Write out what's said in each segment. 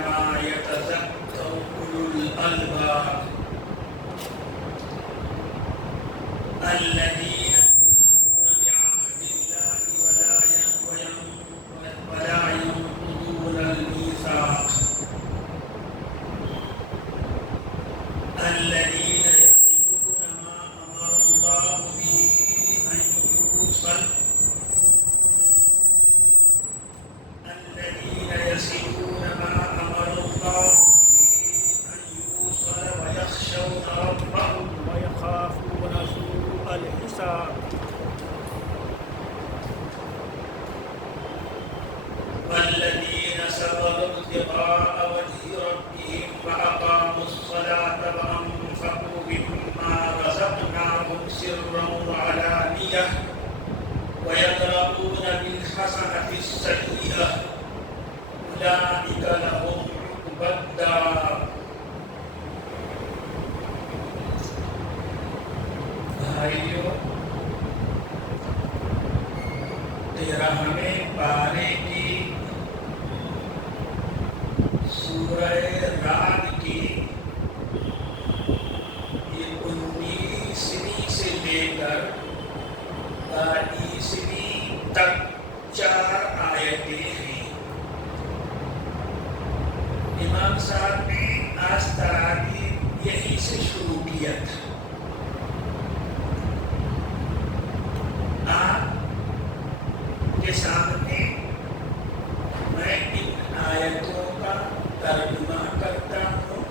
إنما يتذكر أولو الألباب الذين يوفون بعهد الله ولا ينقضون الميثاق الذين يصلون ما أمر الله به أن يوصل ويخشون ربهم ويخافون سوء الحساب والذين صبروا ابتغاء وجه ربهم وأقاموا الصلاة وأنفقوا مما رزقناهم سرا وعلانية ويدرؤون بالحسنة السيئة أولئك لهم عقبى الدار. بھائیو، 13ویں پارے کی سورہ رعد کی یہ 19ویں سے لے کر 22ویں تک 4 آیتیں ہیں. امام صاحب نے آج تراویح یہیں سے شروع کیا تھا. آپ کے سامنے میں ان آیتوں کا ترجمہ کرتا ہوں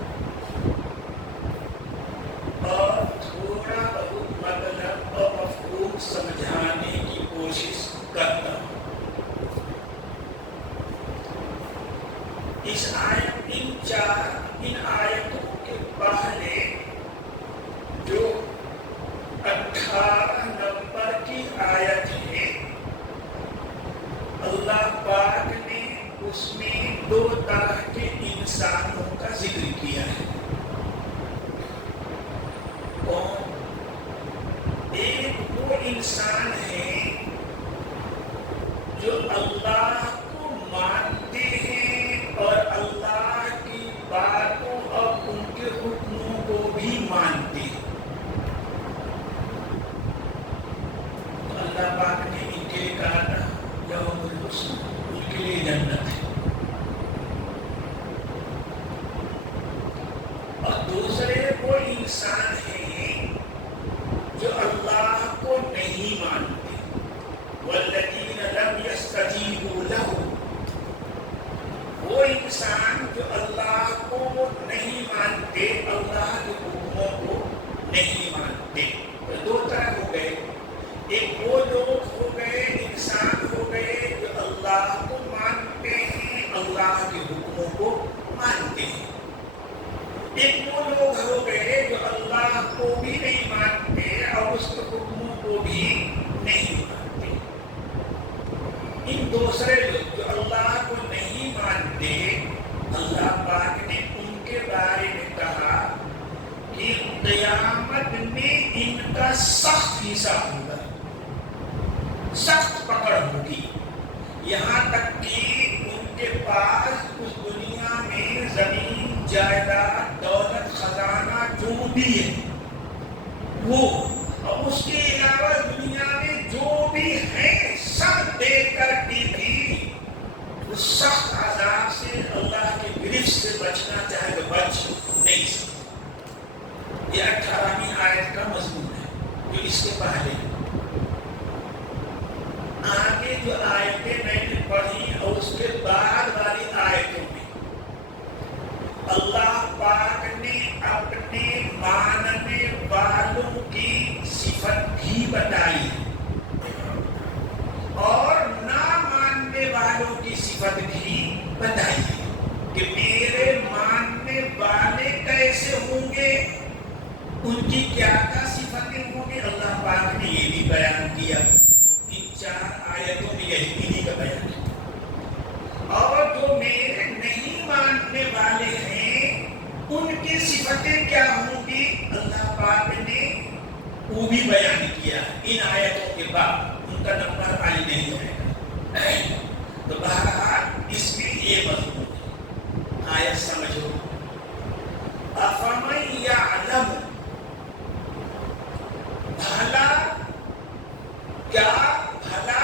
اور تھوڑا بہت مطلب اور مفہوم سمجھانے کی کوشش کرتا ہوں. ان آیتوں کے پہلے جو 18 نمبر کی آیت ہے، اللہ پاک نے اس میں 2 طرح کے انسانوں کا ذکر کیا ہے. کون؟ ایک وہ انسان ہے جو اللہ کو مانتے ہیں اور اللہ کی باتوں اور ان کے حکموں کو بھی مانتے ہیں. تو اللہ پاک نے ان کے لیے کہا تھا یوم الحسن، ان کے لیے جنت ہے. اور دوسرے وہ انسان ہیں جو اللہ کو نہیں مانتے. والذین لم یستجیبوا لہ، وہ انسان جو اللہ کو نہیں مانتے، اللہ کے حکموں کو نہیں مانتے. 2 طرح ہو گئے. ایک وہ لوگ ہو گئے، انسان ہو گئے جو اللہ کو مانتے ہیں، اللہ کے حکموں کو مانتے ہیں. ایک وہ لوگ ہو گئے جو اللہ کو بھی نہیں مانتے اور اس کے حکموں کو بھی نہیں مانتے. ان دوسرے لوگ جو اللہ کو نہیں مانتے، اللہ پاک نے ان کے بارے میں کہا کہ قیامت میں ان کا سخت حساب ہوگا، سخت پکڑ ہوگی. یہاں تک کہ ان کے پاس اس دنیا میں زمین، جائیداد، دولت، خزانہ جو بھی ہے وہ، اور اس کے علاوہ دنیا میں جو بھی ہے سب دے کر کے بھی اس سخت عذاب سے، اللہ کے گرفت سے بچنا چاہے تو بچ نہیں سکتے. یہ 18ویں آیت کا مضمون ہے جو اس کے پہلے. آگے جو آیتیں میں نے پڑھی اور اس کے بعد والی آیتوں میں اللہ پاک نے اپنے ماننے والوں کی صفت بھی بتائی اور نہ ماننے والوں کی صفت بھی بتائی کہ میرے ماننے والے کیسے ہوں گے، ان کی کیا کیا صفتیں ہوں گی. اللہ پاک نے یہ بھی بیان کیا. ان 4 آیتوں میں یہی کا بیان ہے. اور جو میرے نہیں ماننے والے ہیں ان کی صفتیں کیا ہوں گی، اللہ پاک نے وہ بھی بیان کیا ان آیتوں کے بعد. ان کا نمبر عالی نہیں ہے. تو بہرحال اس میں یہ مضمون ہے آیت سمجھو. افمن یعلم، بھلا کیا، بھلا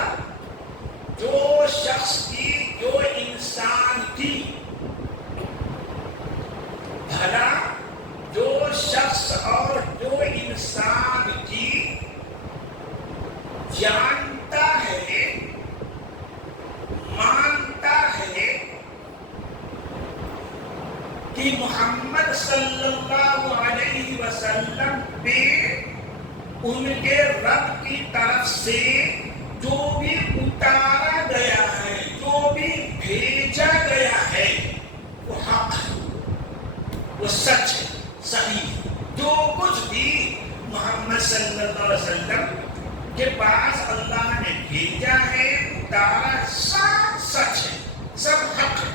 جو شخص کی، جو انسان کی، بھلا جو شخص اور جو انسان کی جانتا ہے، مانتا ہے کہ محمد صلی اللہ علیہ وسلم پہ ان کے رب کی طرف سے جو بھی اتارا گیا ہے، جو بھی بھیجا گیا ہے، وہ حق ہے، وہ سچ ہے، صحیح ہے. جو کچھ بھی محمد صلی اللہ علیہ وسلم کے پاس اللہ نے بھیجا ہے، اتارا، سب سچ ہے، سب حق ہے.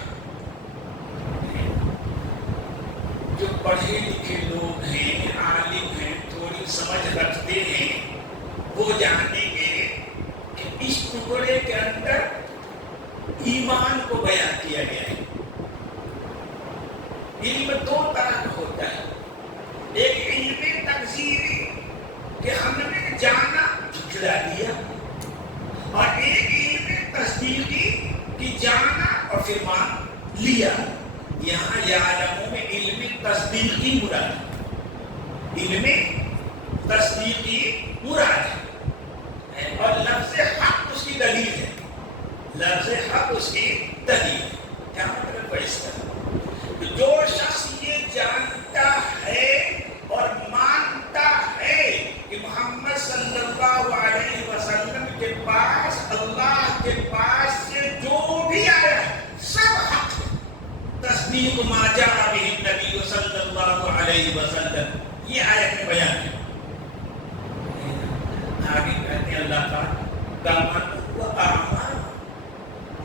جو پڑھے لکھے لوگ ہیں، عالم ہیں، تھوڑی سمجھ رکھتے ہیں، وہ جانیں گے کہ اس ٹکڑے کے اندر ایمان کو بیان کیا گیا ہے. علم دو طرح کا ہوتا ہے. ایک علم تکذیبی کہ ہم نے جانا جھٹلا دیا، اور ایک علم تصدیقی کہ جانا اور پھر مان لیا. یہاں یعلموں میں علم تصدیقی مراد ہے، علم تصدیقی مراد ہے، اور لفظ حق اس کی دلیل ہے. لفظ حق اس کی دلیل ہے. کیا مطلب ہے اس کا؟ جو شخص یہ جانتا ہے اور مانتا ہے کہ محمد صلی اللہ علیہ وسلم کے پاس، اللہ کے پاس سے جو بھی آیا ہے سب حق ہے. تصدیق ما جاء به النبی صلی اللہ علیہ وسلم، یہ آیت میں بیان ہے. آگے کہتے ہیں اللہ تعالیٰ کمن وأعمى،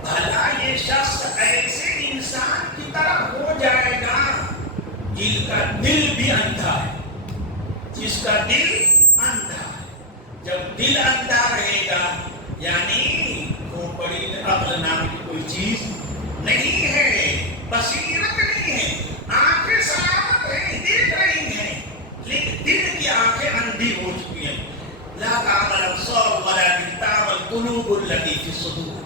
بھلا یہ شخص ایسے انسان کی طرح ہو جائے گا جن کا دل بھی اندھا ہے، جس کا دل اندھا ہے. جب دل اندھا رہے گا یعنی کھوپڑی میں عقل نام کی کوئی چیز نہیں ہے، بصیرت نہیں ہے، آنکھیں سلامت ہیں، دیکھ رہی ہیں، لیکن دل کی آنکھیں اندھی ہو چکی ہیں. لا تعمل الابصار ولكن تعمل القلوب التي في الصدور.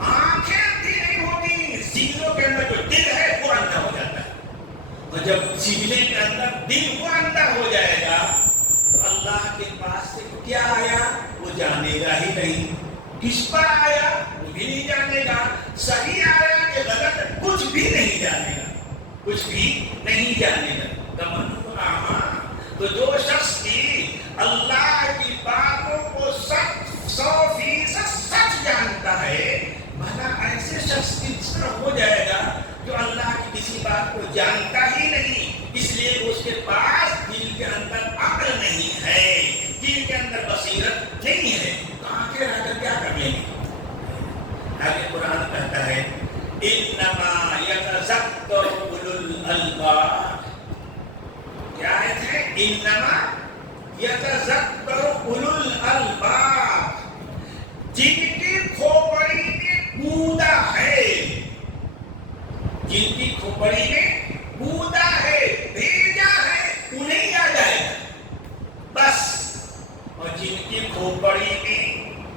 آنکھیں اندھی نہیں ہوتی، سیلوں کے اندر جو دل ہے وہ اندھا ہو جاتا ہے. اور جب سیلے کے اندر دل وہ اندھا ہو جائے گا تو اللہ کے پاس سے کیا آیا وہ جانے گا ہی نہیں، کس پر آیا وہ بھی نہیں جانے گا، صحیح آیا کہ غلط کچھ بھی نہیں جانے گا، کچھ بھی نہیں جانے گا. کمن وأعمى، تو جو شخص کی اللہ کی باتوں کو 100% سچ جانتا ہے، بھلا ایسے شخص کی طرح ہو جائے گا جو اللہ کی کسی بات کو جانتا ہی نہیں، اس لیے اس کے پاس دل کے اندر عقل نہیں ہے، دل کے اندر بصیرت نہیں ہے. تو آنکھیں رہ کر کیا کر لیں گے؟ آگے قرآن کہتا ہے انما یتذکر اولو الالباب. کیا ہے؟ انما یتذکر اولو الالباب، جن کی کھوپڑی میں کودا ہے، جن کی کھوپڑی میں کودا ہے، بھیجا ہے، انہیں یاد آئے گا بس. اور جن کی کھوپڑی میں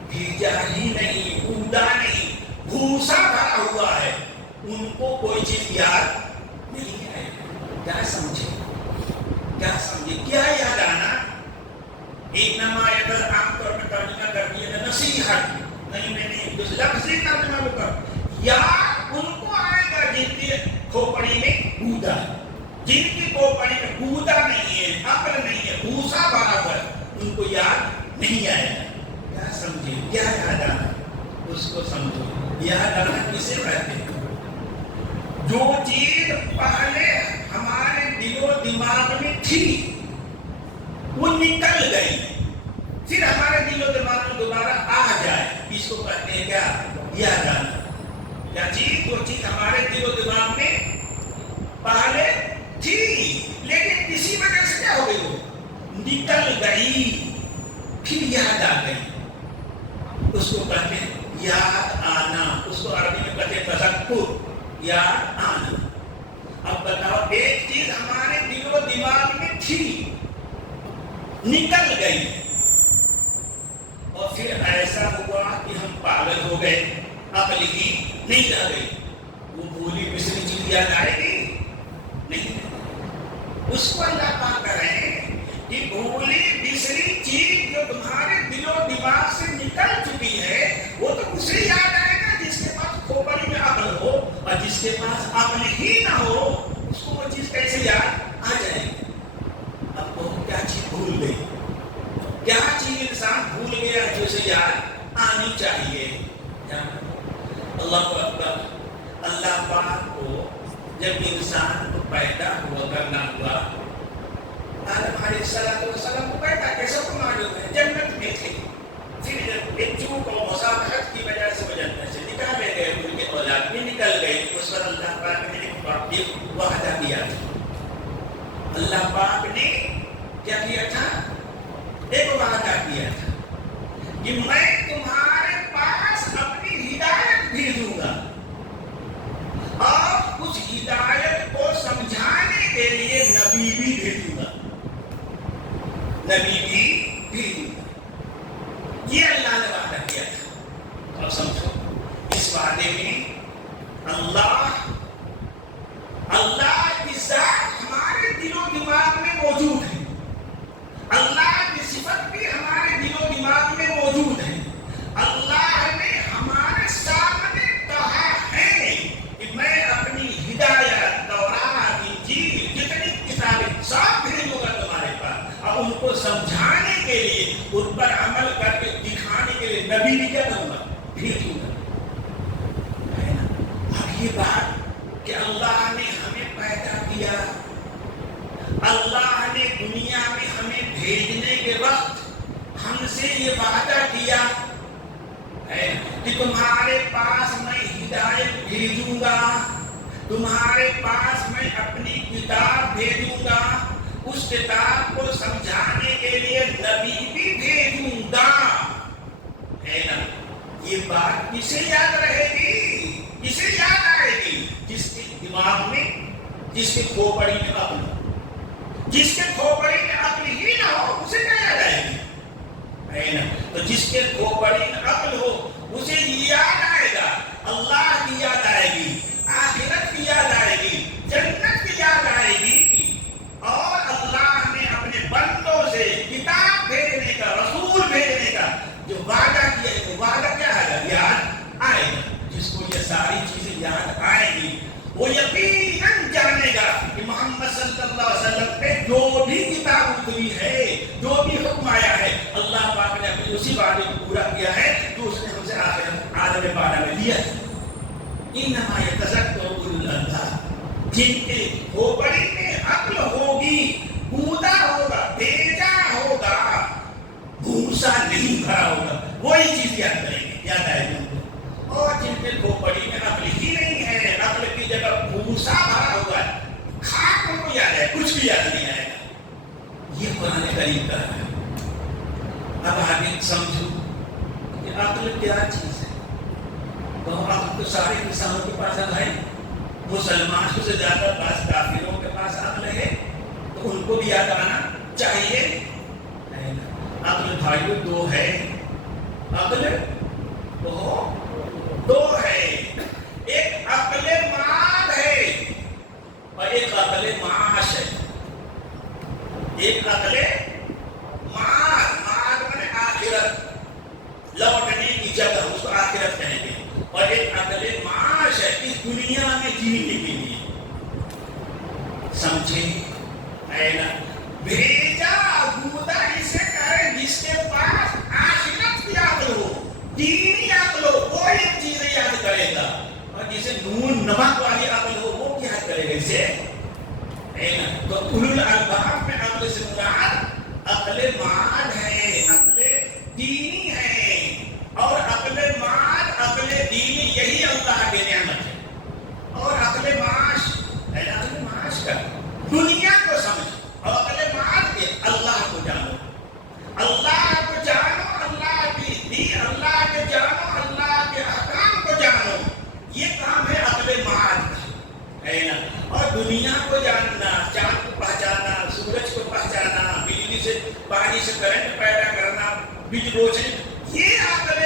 بھیجا ہی نہیں، کودا نہیں، بھوسا بھرا ہوا ہے، ان کو کوئی چیز یاد نہیں آئے گا. کیا سمجھے؟ کیا سمجھے؟ کیا یاد آنا؟ انما عام طور پر ترجمہ کر دیا ہے نصیحت، نہیں میں نے لفظی ترجمہ کر، یاد ان کو آئے گا جن کی کھوپڑی میں کودا ہے، جن کی کھوپڑی میں کودا نہیں ہے، عقل نہیں ہے، بھوسا بھرا ہوا ہے، ان کو یاد نہیں آئے گا. کیا سمجھے؟ کیا یاد آنا؟ اس کو سمجھو. یاد آنا کسے کہتے ہیں؟ جو چیز پہلے ہمارے دل و دماغ میں تھی وہ نکل گئی، پھر ہمارے دل و دماغ میں دوبارہ آ جائے، اس کو کہتے ہیں کیا؟ یاد آنا. یا چیز، وہ چیز ہمارے دل و دماغ میں پہلے تھی لیکن کسی وجہ سے کیا ہو گئی، وہ نکل گئی، پھر یاد آ گئی، اس کو کہتے ہیں یاد آنا. اس کو عربی میں کہتے ہیں تذکر، یاد آنا. تھی نکل گئی، اور پھر ایسا ہوا کہ ہم پاگل ہو گئے، عقل ہی نہیں رہ گئی، وہ بھولی بسری چیز یاد آئے گی نہیں؟ اس کو اللہ پاک کر رہے ہیں کہ بھولی بسری چیز جو تمہارے دل و دماغ سے نکل چکی ہے وہ تو اسے یاد آئے گا جس کے پاس کھوپڑی میں عقل ہو، اور جس کے پاس عقل ہی نہ ہو اس کو وہ چیز کیسے یاد آ جائے گی؟ اب وہ کیا چیز بھول گئی، کیا چیز انسان بھول گیا جو اسے یاد آنی چاہیے؟ اللہ اکبر، اللہ پاک کو جب انسان کو پیدا ہوا کرنا ہوا، آدم علیہ السلام کو پیدا کیسے کو معلوم ہے؟ جنت میں تھے، پھر جب ایک چوک اور مسافرت کی وجہ سے وہ جنت سے نکالے گئے، ان کی اولاد بھی نکل گئی، اس پر اللہ پاک نے ایک وعدہ کیا تھا۔ اللہ پاک نے کیا کیا تھا؟ ایک وعدہ کیا تھا کہ میں تمہارے پاس اپنی ہدایت بھیجوں گا، اور اس ہدایت کو سمجھانے کے لیے نبی بھی بھیجوں گا، نبی بھی بھیجوں گا۔ یہ اللہ نے وعدہ کیا تھا۔ اب سمجھو اس وعدے میں اللہ کی ذات ہمارے دل و دماغ میں موجود ہے، اللہ کی صفت بھی ہمارے دل و دماغ میں موجود ہے، اللہ نے ہمارے سامنے کہا ہے کہ میں اپنی ہدایت، تورات، انجیل، جتنی کتابیں سب بھیجوں گا تمہارے پاس، اور ان کو سمجھانے کے لیے، ان پر عمل کر کے دکھانے کے لیے نبی بھی کیا کروں گا؟ بھیجوں گا۔ اب یہ بات کہ اللہ نے ہمیں پیدا کیا، اللہ نے دنیا میں ہمیں بھیجنے کے وقت ہم سے یہ وعدہ کیا کہ تمہارے پاس میں ہدایت بھیجوں گا، تمہارے پاس میں اپنی کتاب بھیجوں گا، اس کتاب کو سمجھانے کے لیے نبی بھی بھیجوں گا، ہے نا؟ یہ بات کسے یاد رہے گی؟ کسے یاد آئے گی؟ جس کے دماغ میں، جس کے کھوپڑی میں عقل ہو، جس کے کھوپڑی میں عقل ہی نہ ہو اسے کیا یاد آئے گی؟ ہے نا؟ تو جس کے کھوپڑی میں عقل ہو اسے یاد آئے گا، اللہ کی یاد آئے گی، آخرت کی یاد آئے گی، جنت کی یاد آئے گی، اور اللہ نے اپنے بندوں سے کتاب بھیجنے کا، رسول بھیجنے کا جو وعدہ کیا ہے وہ وعدہ کیا ہے؟ یاد آئے گا۔ جس کو یہ ساری چیزیں یاد آئیں گی وہ یقیناً جانے گا کہ محمد صلی اللہ علیہ وسلم پہ جو بھی کتاب اتری ہے، جو بھی حکم آیا ہے، اللہ پاک نے اپنے اسی وعدے کو پورا کیا ہے جو اس نے ہم سے آدم بالا میں دیا ہے۔ انما یتذکر اولو الالباب، جن کے کھوپڑی میں عقل ہوگی، گودا ہوگا، بھیجا ہوگا، بھوسا نہیں بھرا ہوگا، وہی چیز یاد کریں گے، یاد آئے گی ان کو۔ اور جن کے کھوپڑی میں عقل ہی نہیں ہے، عقل کی جگہ بھوسا بھرا ہوا ہے، خاک ان کو یاد ہے، کچھ بھی یاد نہیں آئے گا۔ یہ قرآن کریم کا ہے۔ اب آگے سمجھو کہ عقل کیا چیز ہے۔ تو عقل تو سارے انسانوں کے پاس ہے، مسلمانوں سے زیادہ بعض کافروں کے پاس عقل ہے، تو ان کو بھی یاد آنا چاہیے۔ عقل بھائیو دو ہے، عقل دو ہے، ایک عقل ماد ہے اور ایک عقل معاش ہے۔ ایک عقل ماد میں آخرت، لوٹنے کی جگہ، اس کو آخرت کہیں گے، اور ایک عقل معاش ہے، اس دنیا میں جینے کے لیے۔ سمجھے؟ ہے نا؟ بھیجا گودا اسے کرے جس کے پاس آخرت کی عقل ہو، دینی عقل ہو، وہ ایک چیزیں یاد کرے گا، اور جسے نون نمک والی عقل ہو وہ کیا کرے گا اسے؟ ہے نا؟ تو اولو الالباب میں عقل سے مراد عقل ماد ہے، عقل دینی ہے، اور عقل ماد، عقل دینی یہی اللہ کی نعمت ہے، اور عقل معاش ہے نا؟ عقل معاش کا دنیا کو سمجھ، اور عقل ماد کے اللہ کو جانو، اللہ کو جانو، اللہ کی دین، اللہ کے جانو، اللہ کے احکام کو جانو، یہ کام ہے عقل ماد کا، ہے نا؟ اور دنیا کو جاننا، چاند کو پہچانا، سورج کو پہچانا، بجلی سے پانی سے کرنٹ پیدا کرنا، روشنی، یہ عقل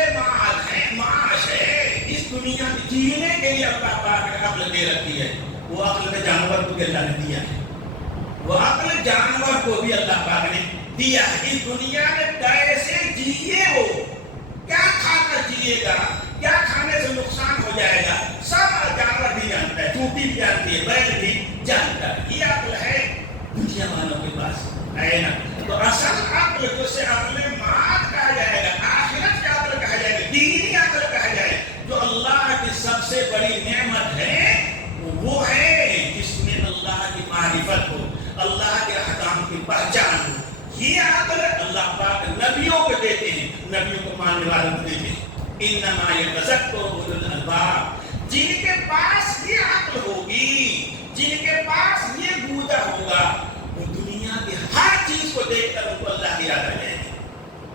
معاش ہے۔ اس دنیا میں جینے کے لیے اللہ پاک نے عقل دے رکھی ہے۔ وہ عقل جانور کو بھی اللہ نے دیا ہے، وہ عقل جانور کو بھی اللہ پاک نے دیا ہے۔ اس دنیا میں کیسے جیے ہو، کیا کھا کر جیے گا، کیا کھانے سے نقصان ہو جائے گا، سب جانور بھی جانتا ہے، چونٹی بھی جانتی ہے، بیل بھی جانتا ہے۔ یہ عقل ہے دنیا والوں کے پاس ہے نا۔ تو اصل عقل جسے عقل مات کہا جائے گا، آخرت کی عقل کہا جائے گا، دینی عقل کہا جائے، جو اللہ کی سب سے بڑی نعمت ہے، وہ ہے جس میں اللہ کی معرفت ہو، اللہ کے احکام کی پہچان ہو۔ یہ عقل اللہ پاک نبیوں کو دیتے ہیں، نبیوں کو ماننے والوں کو دیتے ہیں۔ انما یتذکر اولو الالباب، جن کے پاس یہ عقل ہوگی، جن کے پاس یہ بوجھ ہوگا، وہ دنیا کی ہر چیز کو دیکھ کر ان کو اللہ کی یاد آ جائے گی،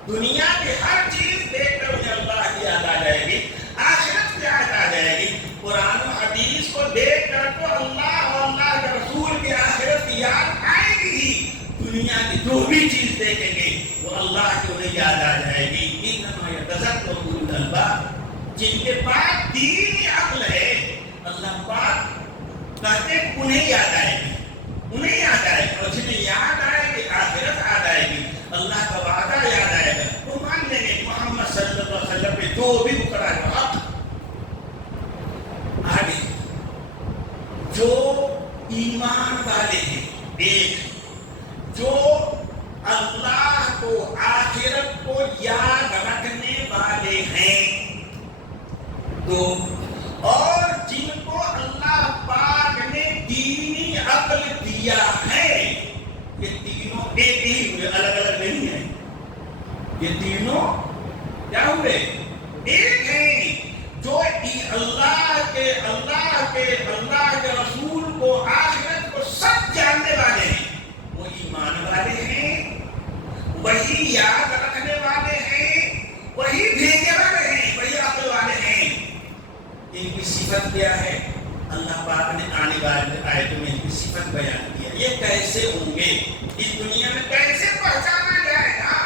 دنیا کی ہر چیز دیکھ کر انہیں اللہ کی یاد آ جائے گی، آخرت کی یاد آ جائے گی۔ قرآن و حدیث کو دیکھ کر تو اللہ اور اللہ کے رسول کی آخرت کی یاد آئے گی ہی، دنیا کی جو بھی چیز دیکھیں گے وہ اللہ کی انہیں یاد آ جائے گی۔ انما یتذکر اولو الالباب، جن کے پاس دینی عقل ہے، اللہ پاک کہتے ہیں انہیں یاد آئے گی، انہیں یاد آئے گی، اور جنہیں یاد آئے گی آخرت یاد آئے گی، اللہ کا وعدہ یاد آئے گا، وہ مان لیں گے محمد صلی اللہ علیہ وسلم پہ جو بھی اترا ہے حق۔ آگے جو ایمان والے ہیں، ایک جو اللہ کو آخرت کو یاد رکھنے والے ہیں، دو، اور جن کو اللہ پاک نے دینی عقل دیا ہے، یہ تینوں ایک ہی ہوئے، الگ الگ نہیں ہیں، یہ تینوں کیا ہوئے؟ ایک ہیں، جو اللہ کے رسول کو آخرت کو سب جاننے والے ہیں، وہ ایمان والے ہیں، وہی یاد رکھنے والے ہیں، وہی بھیجنے والے ہیں، وہی عقل والے ہیں۔ ان کی صفت کیا ہے؟ اللہ پاک نے آنے والی آیتوں میں ان کی صفت بیان کیا۔ یہ کیسے ہوں گے، اس دنیا میں کیسے پہچانا جائے گا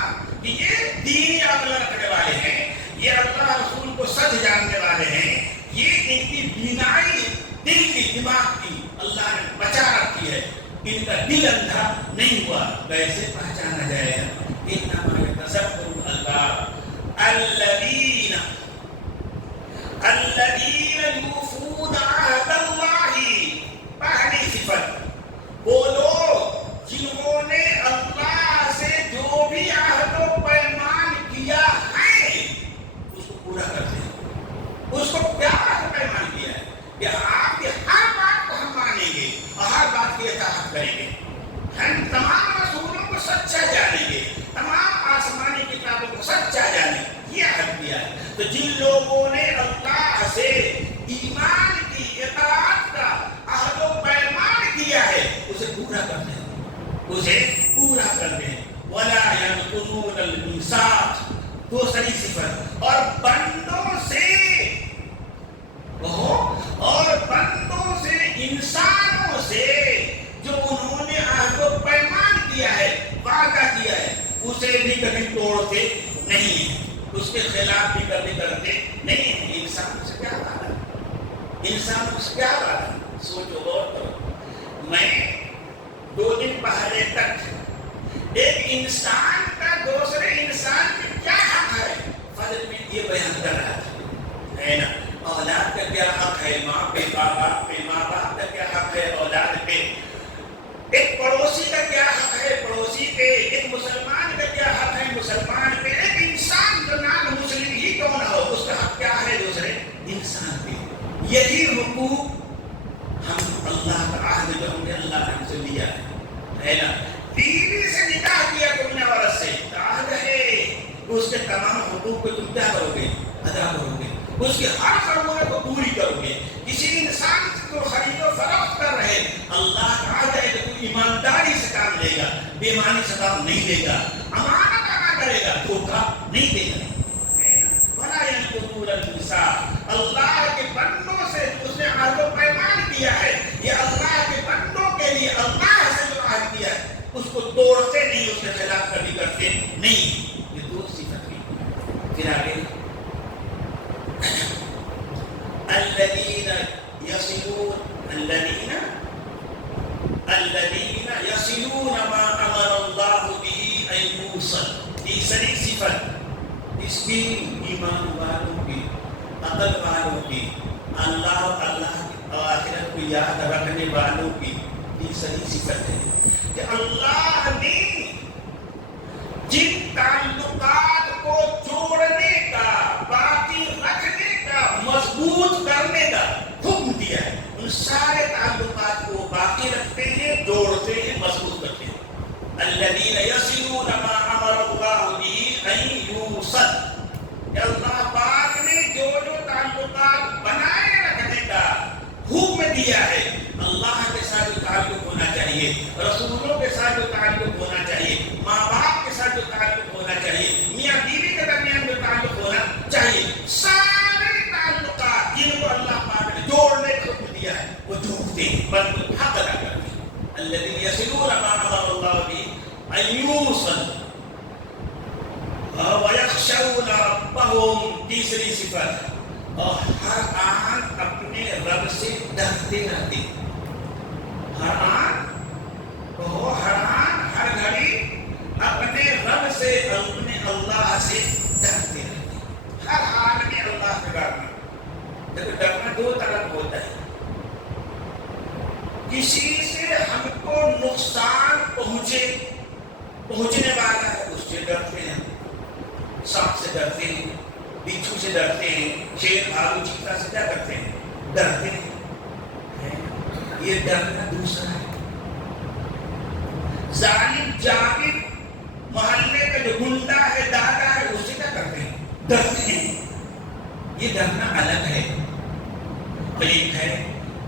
کہ یہ دینی عقل رکھنے والے ہیں، یہ اللہ رسول کو سچ جاننے والے ہیں، یہ ان کی بینائی دل کی، دماغ کی اللہ نے بچا رکھی ہے، ان کا دل اندھا نہیں ہوا، کیسے پہچانا جائے گا؟ انما یتذکر اولو الالباب الذین یوفون عہد اللہ، پہلی صفت وہ لوگ جنہوں نے اللہ سے جو بھی عہد و پیمان کیا ہے اس کو پورا کرتے ہیں۔ اس کو کیا عہد و پیمان کیا ہے کہ آپ کی ہر بات کو ہم مانیں گے اور ہر بات کی اطاعت کریں گے، ہم تمام رسولوں کو سچا جانیں گے، تمام آسمانی کتابوں کو سچا جانیں گے، یہ عہد کیا ہے۔ تو جن لوگوں نے اللہ سے ایمان کی، اطاعت کا عہد و پیمان کیا ہے، اسے پورا کرتے ہیں، اسے پورا کرتے ہیں۔ وَلَا يَنقُضُونَ الْمِيثَاقَ، دوسری صفت، اور بندوں سے انسانوں سے جو انہوں نے عہد و پیمان کیا ہے، وعدہ کیا ہے، اسے بھی کبھی توڑتے نہیں ہیں، اس کے خلاف بھی کبھی کرتے نہیں ہیں۔ انسانوں سے کیا وعدہ، انسانوں سے کیا وعدہ، سوچو غور کرو۔ میں 2 دن پہلے تک ایک انسان کا دوسرے انسان پہ کیا حق ہے فضل میں یہ بیان کر رہا تھا، ہے نا؟ اولاد کا کیا حق ہے ماں پہ، باپ پہ، ماں باپ کا کیا حق ہے اولاد پہ، ایک پڑوسی کا کیا حق ہے پڑوسی پہ، ایک مسلمان کا کیا حق ہے مسلمان پہ، ایک انسان جو نام مسلم ہی کیوں نہ ہو اس کا حق کیا ہے دوسرے انسان پہ۔ یہی حقوق ہم اللہ کا عہد جو ہم نے اللہ نے ہم سے لیا ہے نا، بیوی سے نکاح کیا تم نے عورت سے، عہد ہے اس کے تمام حقوق کو تم کیا کرو گے، ادا کرو گے، اس کی ہر ضرورت کو پوری کرو گے۔ کسی انسان سے تو خرید و فروخت کر رہے، اللہ کا عہد ہے کہ تو ایمانداری سے کام لے گا، بے ایمانی سے کام نہیں لے گا، امانت ادا کرے گا، دھوکہ نہیں دے گا۔ وَلَا يَنقُضُونَ الْمِيثَاقَ، اللہ کے بندوں سے اس نے عہد و پیمان کیا ہے، یہ اللہ الذین یصلون ما امر اللہ به ان یوصل. تیسری صفت اس کی ایمان والوں کی، عقل والوں کی، اللہ آخرت کو یاد رکھنے والوں کی تیسری صفت ہے کہ اللہ نے جن تعلقات کو جوڑنے کا، باقی رکھنے کا، مضبوط کرنے کا حکم دیا ہے، ان سارے تعلقات کو باقی رکھتے ہیں، جوڑتے ہیں، مضبوط کرتے ہیں. الذین یصلون ما امر اللہ به ان یوصل. اللہ پاک نے جو تعلقات بنائے رکھنے کا حکم دیا ہے، اللہ کے ساتھ جو تعلق ہونا چاہیے، رسولوں کے ساتھ جو تعلق ہونا چاہیے، ماں باپ کے ساتھ جو تعلق ہونا چاہیے، میاں بیوی کے درمیان جو تعلق ہونا چاہیے، سارے تعلقات جن کو اللہ پاک نے جوڑنے کا حکم دیا ہے وہ جوڑتے ہیں، بلکہ حق ادا کرتے ہیں. الذین یصلون ما امر اللہ به ان یوصل وَيَخْشَوْنَ رَبَّهُمْ. تیسری صفت، اور ہر آن اپنے رب سے ڈرتے رہتے. ہر آن ہر گھڑی اپنے رب سے، اپنے اللہ سے ڈرتے رہتے. ہر حال میں اللہ سے ڈرنا. دیکھو ڈرنا دو طرح ہوتا ہے. کسی سے ہم کو نقصان پہنچنے والا ہے اس سے ڈرتے ہیں. سانپ سے ڈرتے ہیں، بچھو سے ڈرتے ہیں، شیر بھالو چیتا سے کیا کرتے ہیں؟ ڈرتے ہیں. یہ ڈرنا دوسرا ہے. ظالم جابر محلے کا جو گنڈا ہے، دادا ہے، اس سے کیا کرتے ہیں؟ ڈرتے ہیں. یہ ڈرنا الگ ہے. ایک ہے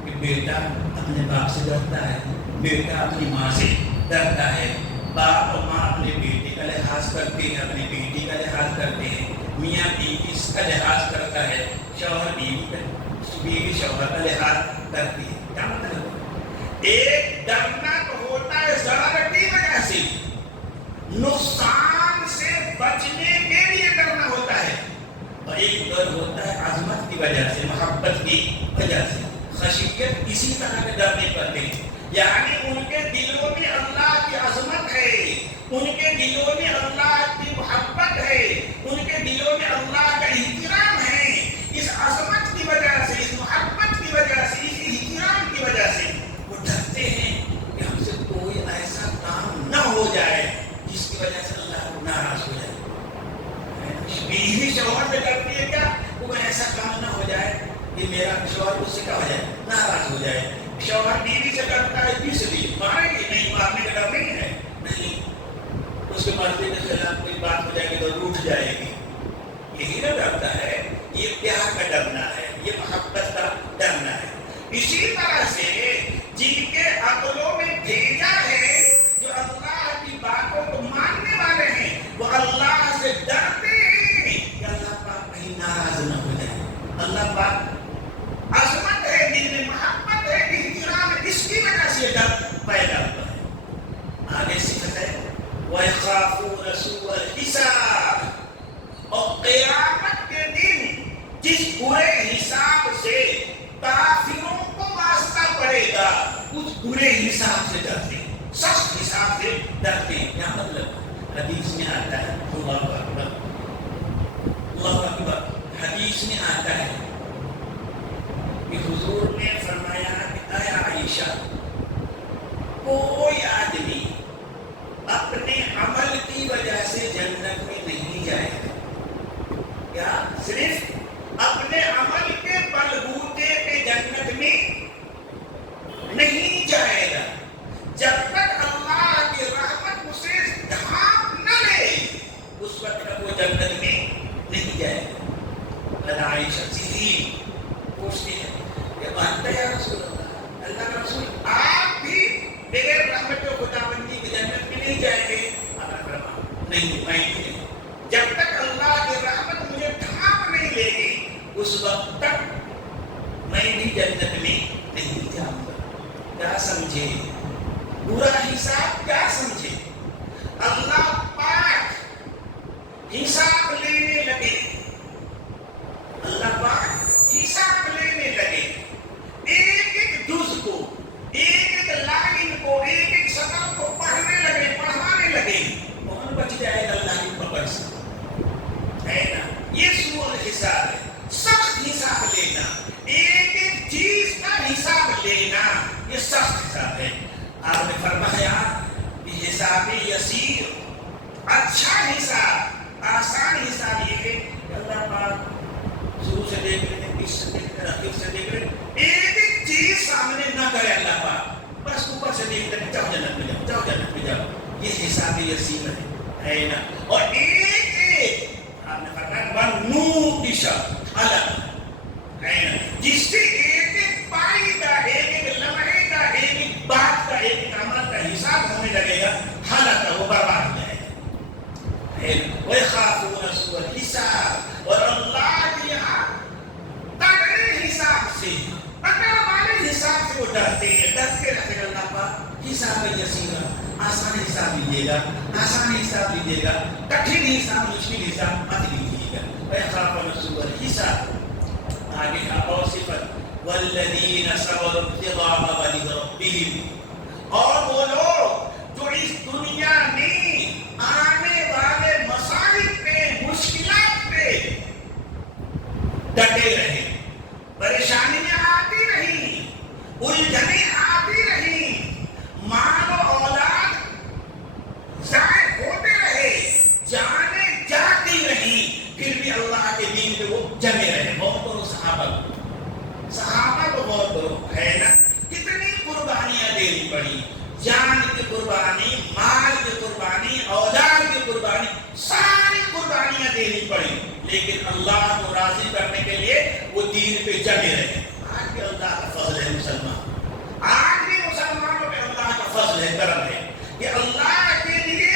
کہ بیٹا اپنے باپ سے ڈرتا ہے، بیٹا اپنی ماں سے ڈرتا ہے، باپ اور ماں اپنے بیٹے کا لحاظ کرتے ہیں، اپنی بیٹی کا لحاظ کرتے ہیں، میاں بیوی اس کا لحاظ کرتا ہے، شوہر بیوی شوہر کا لحاظ کرتی ہے. کیا مطلب؟ ایک ڈرنا تو ہوتا ہے ضرر کی وجہ سے، نقصان سے بچنے کے لیے ڈرنا ہوتا ہے، اور ایک ڈر ہوتا ہے عظمت کی وجہ سے، محبت کی وجہ سے. خشیت اسی طرح کے ڈر نہیں کرتے ہیں، یعنی ان کے دلوں میں اللہ کی عظمت ہے، ان کے دلوں میں اللہ کی محبت ہے، ان کے دلوں میں اللہ کا احترام ہے. اس عظمت کی وجہ سے، اس محبت کی وجہ سے، اس احترام کی وجہ سے وہ ڈرتے ہیں کہ ہم سے کوئی ایسا کام نہ ہو جائے جس کی وجہ سے اللہ کو ناراض ہو جائے. بیوی شوہر سے ڈرتی ہے کیا؟ کوئی ایسا کام نہ ہو جائے کہ میرا شوہر اس سے کیا ہو جائے؟ ناراض ہو جائے. شوہر بیوی سے ڈرتا ہے کس لیے؟ مارے گی نہیں، مارنے کا ڈر نہیں ہے، نہیں، اس کے مرضی کے خلاف کوئی بات ہو جائے گی تو روٹھ جائے گی. یہی نہ ڈرتا ہے. یہ پیار کا ڈرنا ہے، یہ محبت کا ڈرنا ہے. اسی طرح سے جن کے عقلوں میں بھیجا ہے، جو اللہ کی باتوں کو ماننے والے ہیں، وہ اللہ سے ڈرتے ہیں کہ اللہ پاک کہیں ناراض نہ ہو جائے. اللہ پاک عظمت ہے، دل میں محبت ہے، احترام ہے، اس کی وجہ سے ڈر پیدا ہوا ہے. آگے صفت ہے وَيَخَافُونَ سُوءَ الْحِسَابِ. اور قیامت کے دن جس برے حساب سے کافروں کو واسطہ پڑے گا، اس برے حساب سے ڈرتے ہیں، سخت حساب سے ڈرتے ہیں. کیا مطلب؟ حدیث میں آتا ہے، اللہ اکبر اللہ اکبر، حدیث میں آتا ہے کہ حضور نے فرمایا کہ اے عائشہ، کوئی آدمی اپنے عمل کی وجہ سے جنت میں نہیں جائے گا. کیا صرف اپنے عمل کے بلبوتے پہ جنت میں نہیں جائے گا جب تک اللہ کی رحمت اسے ڈھانپ نہ لے، اس وقت تک وہ جنت میں نہیں جائے گا. عائشہ صدیق پوچھتی ہے کہ مانتا ہے رسول اللہ، اللہ کا رسول، آپ بھی بغیر رحمت و خداوندی کی جنت میں نہیں جائیں گے؟ نہیں، میں نہیں. جب تک اللہ کی رحمت مجھے ڈھانپ نہیں لے گی، اس وقت تک میں بھی جنت میں نہیں جاؤں گا. کیا سمجھے؟ برا حساب کیا سمجھے؟ اللہ پاک حساب لینے لگے، اللہ پاک حساب لینے لگے، ایک ایک جز کو، ایک ایک لائن کو، ہے نا. اور ایک آپ نے فرمایا ونوقش الگ ہے نا, جس سے ایک پائی کا, ایک لمحے کا, ایک بات کا, ایک عمل کا حساب ہونے لگے گا, حالت وہ برباد ہو جائے گا. وَيَخَافُونَ سُوءَ الْحِسَابِ, اور اللہ کے یہاں تگڑے حساب سے, پکڑ والے حساب سے وہ ڈرتے ہیں, ڈرتے رہتے اللہ پاک حساب یسیرا, آسان حساب لیجیے گا, آسان حساب لیجیے گا, کٹھن حساب, مشکل حساب مت لیجیے گا. وَيَخَافُونَ سُوءَ الْحِسَابِ. آگے کا اور صفت وَالَّذِينَ صَبَرُوا ابْتِغَاءَ وَجْهِ رَبِّهِمْ, اور وہ لوگ جو اس دنیا میں آنے والے مصائب پہ, مشکلات پہ ڈٹے رہے, پریشانیاں آتی رہی, الجھنیں آتی رہی, مال و اولاد ضائع ہوتے رہے, جانیں جاتی رہی, پھر بھی اللہ کے دین پہ وہ جمے رہے. بہت کرو صحابہ کو بہت کرو ہے نا, کتنی قربانیاں دینی پڑی, جان کی قربانی, مال کی قربانی, اولاد کی قربانی, ساری قربانیاں دینی پڑی, لیکن اللہ کو راضی کرنے کے لیے وہ دین پہ جمے رہے. آج بھی اللہ کا فضل ہے مسلمان, آج بھی مسلمانوں پہ اللہ کا فضل ہے, کرم ہے کہ اللہ کے لیے,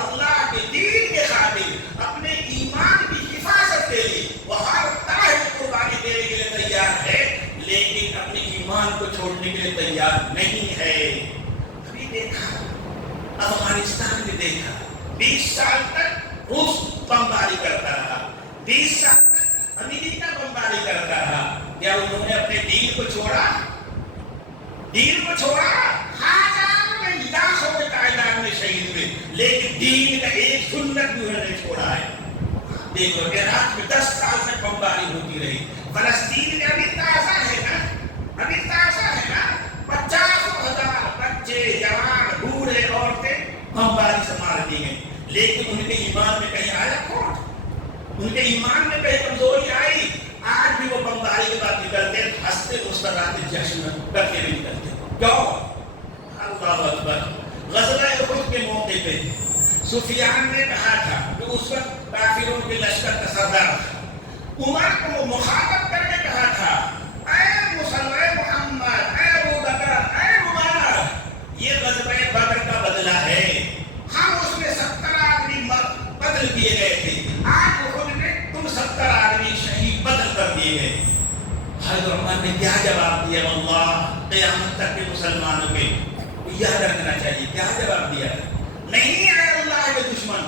اللہ کے دین کے خاطر, اپنے ایمان کی حفاظت کے لیے وہ ہر طرح کی قربانی دینے کے لیے تیار ہے, لیکن اپنے ایمان کو چھوڑنے کے لیے تیار نہیں ہے. ابھی دیکھا افغانستان میں, دیکھا 20 سال تک روس بمباری کرتا رہا, 20 سال تک امریکہ بمباری کرتا رہا. کیا انہوں نے اپنے دین کو چھوڑا؟ دین کو چھوڑا؟ ہزاروں میں, لاکھوں کے تعداد میں شہید ہوئے, لیکن دین کا ایک سنت بھی انہوں نے چھوڑا ہے. دیکھو عراق میں 10 سال سے بمباری ہوتی رہی, فلسطین میں ابھی تازہ ہے نا, ابھی تازہ ہے نا, 50,000 بچے, جوان, بوڑھے, عورتیں بمباری سے مار دی گئی, لیکن ان کے ایمان میں کہیں آیا کھوٹ, ان کے ایمان میں کہیں کمزوری آئی؟ آج بھی وہ بمباری کے بعد نکلتے, ہنستے مسکراتے, جشن کرتے ہوئے نکلتے. کیوں؟ اللہ اکبر. غزوہ احد کے موقع پہ سفیان نے کہا تھا, جو اس وقت کافروں کے لشکر کا سردار تھا, عمر کو مخاطب کر کے کہا تھا, اے مسلمان محمد, اے ابو بکر, اے عمر, یہ غزوہ بدر کا بدلہ ہے. ہم اس میں 70 آدمی قتل کیے گئے تھے, آج احد میں تم 70 آدمی شہید بدل کر دیے گئے. حضرت عمر نے کیا جواب دیا؟ واللہ قیامت تک کے مسلمانوں کے یاد رکھنا چاہیے کیا جواب دیا. نہیں اے اللہ کے دشمن,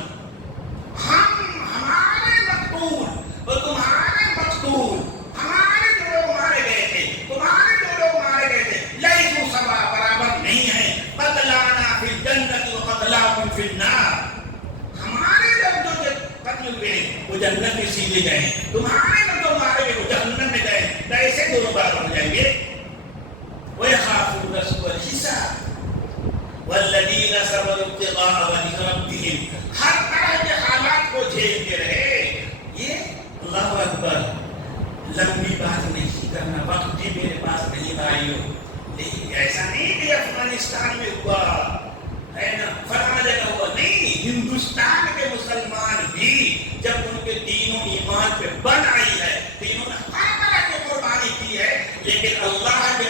ہمارے مقتول اور تمہارے مقتول, ہمارے جو لوگ مارے گئے تھے, تمہارے جو لوگ مارے گئے تھے, لیسوا سوا, برابر نہیں ہے. قتلانا فی الجنت و قتلاکم فی النار, ہمارے لوگ جو قتل ہوئے وہ جنت میں سیدھے گئے, تمہارے لوگ جو مارے گئے وہ جہنم میں گئے, کیسے دونوں بار ہو جائیں گے؟ وَيَخَافُونَ سُوءَ الْحِسَابِ وَالَّذِينَ صَبَرُوا ابْتِغَاءَ وَجْهِ رَبِّهِمْ, ہر طرح کے حالات کو جھیلتے رہے. یہ اللہ اکبر, لمبی بات نہیں کرنا, وقت بھی میرے پاس نہیں بھائیو, لیکن ایسا نہیں کہ افغانستان میں ہوا ہے نا, فلاں جگہ ہوا, نہیں. ہندوستان کے مسلمان بھی جب ان کے دین و ایمان پہ بن آئی ہے تو انہوں نے ہر طرح کی قربانی کی ہے, لیکن اللہ کے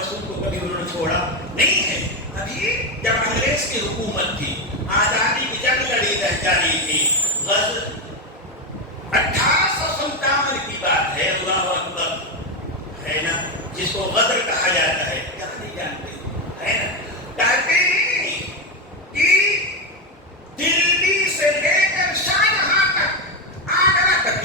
رسول کو کبھی انہوں نے چھوڑا نہیں ہے. ابھی جب انگریز کی حکومت تھی, آزادی کی جنگ لڑی جا رہی تھی, 1857 کی بات ہے, اللہ اکبر ہے نا, جس کو غدر کہا جاتا ہے, کیا نہیں جانتے ہے نا, کہتے ہیں کہ دلی سے لے کر شاہجہاں تک, آگرہ تک,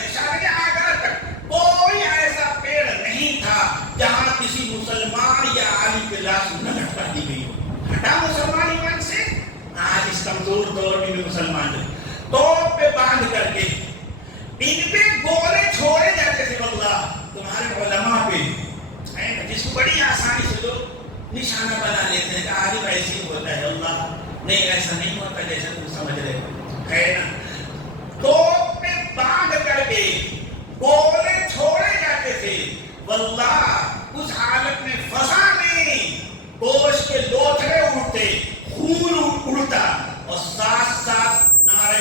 آگرہ تک کوئی ایسا پیڑ نہیں تھا جہاں کسی مسلمان یا عالم کی لاش نہ لٹکا دی گئی ہو. ہٹا مسلمان ایمان سے, آج اس کمزور دور میں بھی مسلمان توپ پہ باندھ کر کے ان پہ گولے چھوڑے جاتے تھے. واللہ تمہارے علماء پہ ہے نا, جس کو بڑی آسانی سے لوگ نشانہ بنا لیتے ہیں کہ عالم ایسے ہی ہوتا ہے. اللہ نہیں, ایسا نہیں ہوتا جیسا تم سمجھ رہے ہو ہے نا. توپ پہ باندھ کر کے گولے چھوڑے جاتے تھے. واللہ اس حالت میں فضا میں گوشت کے لوتھڑے اڑتے, خون اڑتا, اور ساتھ ساتھ نعرہ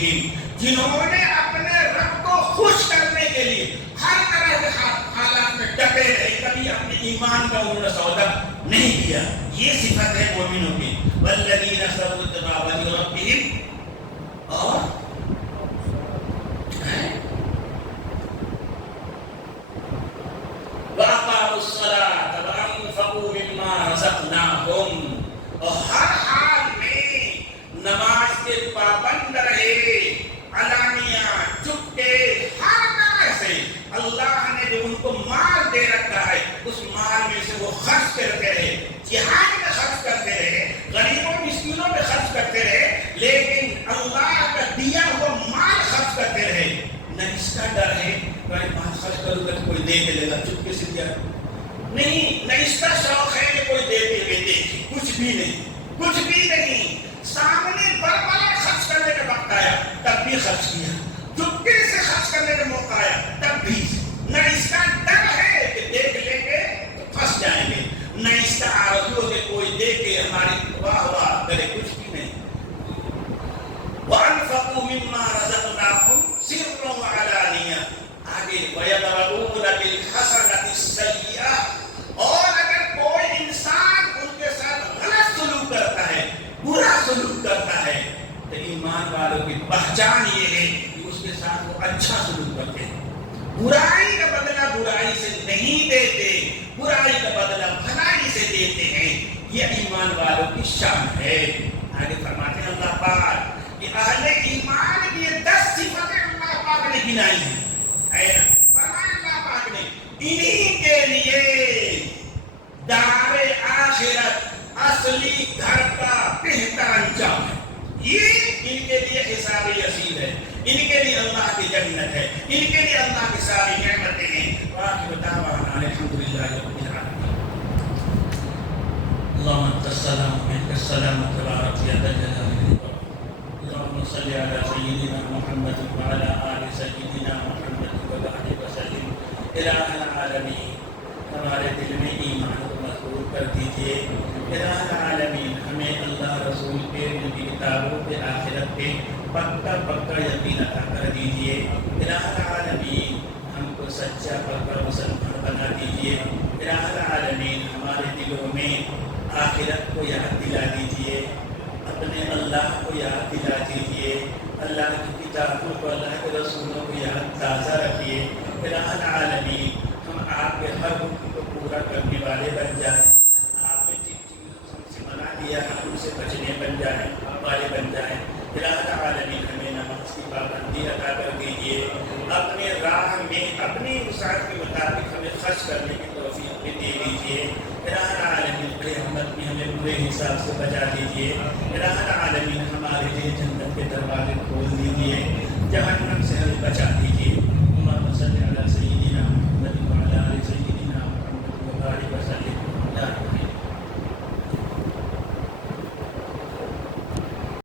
ربهم، جنہوں نے اپنے رب کو خوش کرنے کے لیے ہر طرح کے حالات میں ڈٹے رہے، کبھی اپنے ایمان کا انہوں نے سودا نہیں کیا. یہ صفت ہے مومنوں کی. والذین صبروا ابتغاء وجه ربهم، اور وَأَقَامُوا الصَّلَاةَ وَأَنفَقُوا مِمَّا رَزَقْنَاهُمْ، اور ہر حال میں نماز کے پابند رہے، علانیہ چپکے ہر طرح سے اللہ نے جو ان کو مال دے رکھا ہے اس مال میں سے وہ خرچ کرتے رہے، جہاد میں خرچ کرتے رہے، غریبوں مسکینوں میں خرچ کرتے رہے، لیکن اللہ کا دیا ہوا مال خرچ کرتے رہے. نہ اس کا ڈر ہے کہ مال خرچ کروں گا تو کوئی دے کے لے گا، چپکے سے دیا نہیں. نہ اس کا شوق ہے کہ کوئی دیتے ہوئے دیکھے، کچھ بھی نہیں، کچھ بھی نہیں. سامنے برابر خرچ کرنے کا وقت آیا تب بھی خرچ کیا، چپکے سے خرچ کرنے کا موقع آیا تب بھی. نہ اس کا ڈر ہے کہ دیکھ لیں گے تو پھنس جائیں گے، نہ اس کا آرزو کہ کوئی دے کے ہماری واہ واہ کرے، کچھ بھی نہیں. وَأَنفَقُوا مِمَّا رَزَقْنَاهُمْ سِرًّا وَعَلَانِيَةً. آگے وَيَدْرَؤُونَ بِالْحَسَنَةِ السَّيِّئَةَ، اور اگر کوئی انسان ان کے ساتھ غلط سلوک کرتا ہے، برا سلوک کرتا ہے، تو ایمان والوں کی پہچان یہ ہے کہ اس کے ساتھ وہ اچھا سلوک کرتے ہیں. برائی کا بدلہ برائی سے نہیں دیتے، برائی کا بدلہ بھلائی سے دیتے ہیں. یہ ایمان والوں کی شان ہے. آگے فرماتے ہیں اللہ پاک کہ اہل ایمان کی یہ 10 صفتیں اللہ پاک نے گنائی ہیں. فرمایا اللہ پاک نے انہی کے لیے دار آخرت اصلی گھر کا بہتر انجام ہے. یہ ان کے لیے حساب یسیر ہے، ان کے لیے اللہ کی جنت ہے، ان کے لیے اللہ کی ساری نعمتیں ہیں. وآخر دعوانا الحمدللہ رب العالمین. اللهم انت السلام ومنك السلام تبارك يا ذا الجلال والاكرام. اللهم صل على سيدنا محمد وعلى آل سيدنا محمد وبارك وسلم. الہ العالمین، ہمارے دل میں ایمان کو مضبوط کر دیجئے. الہ العالمین، ہمیں اللہ رسول کے ان کی کتابوں پہ آخرت پہ پکا یقین عطا کر دیجئے. الہ العالمین، ہم کو سچا پکا مسلمان بنا دیجئے. الہ العالمین، ہمارے دلوں میں آخرت کو یاد دلا دیجئے، اپنے اللہ کو یاد دلا دیجئے، اللہ کی کتابوں کو، اللہ کے رسولوں کو یاد تازہ رکھیے. الہ العالمین، ہم آپ کے ہر حکم کو پورا کرنے والے بن جائیں. آپ نے جن چیزوں سے منع کیا ہم ان سے بچنے والے بن جائیں. الہ العالمین، ہمیں نماز کی پابندی عطا کر دیجیے. اپنے راہ میں اپنی وسعت کے مطابق ہمیں خرچ کرنے کی توفیق بھی دے دیجیے. الہ العالمین، قیامت میں ہمیں برے حساب سے بچا دیجیے. الہ العالمین، ہمارے لیے جنت کے دروازے کھول دیجیے، جہنم سے ہمیں بچا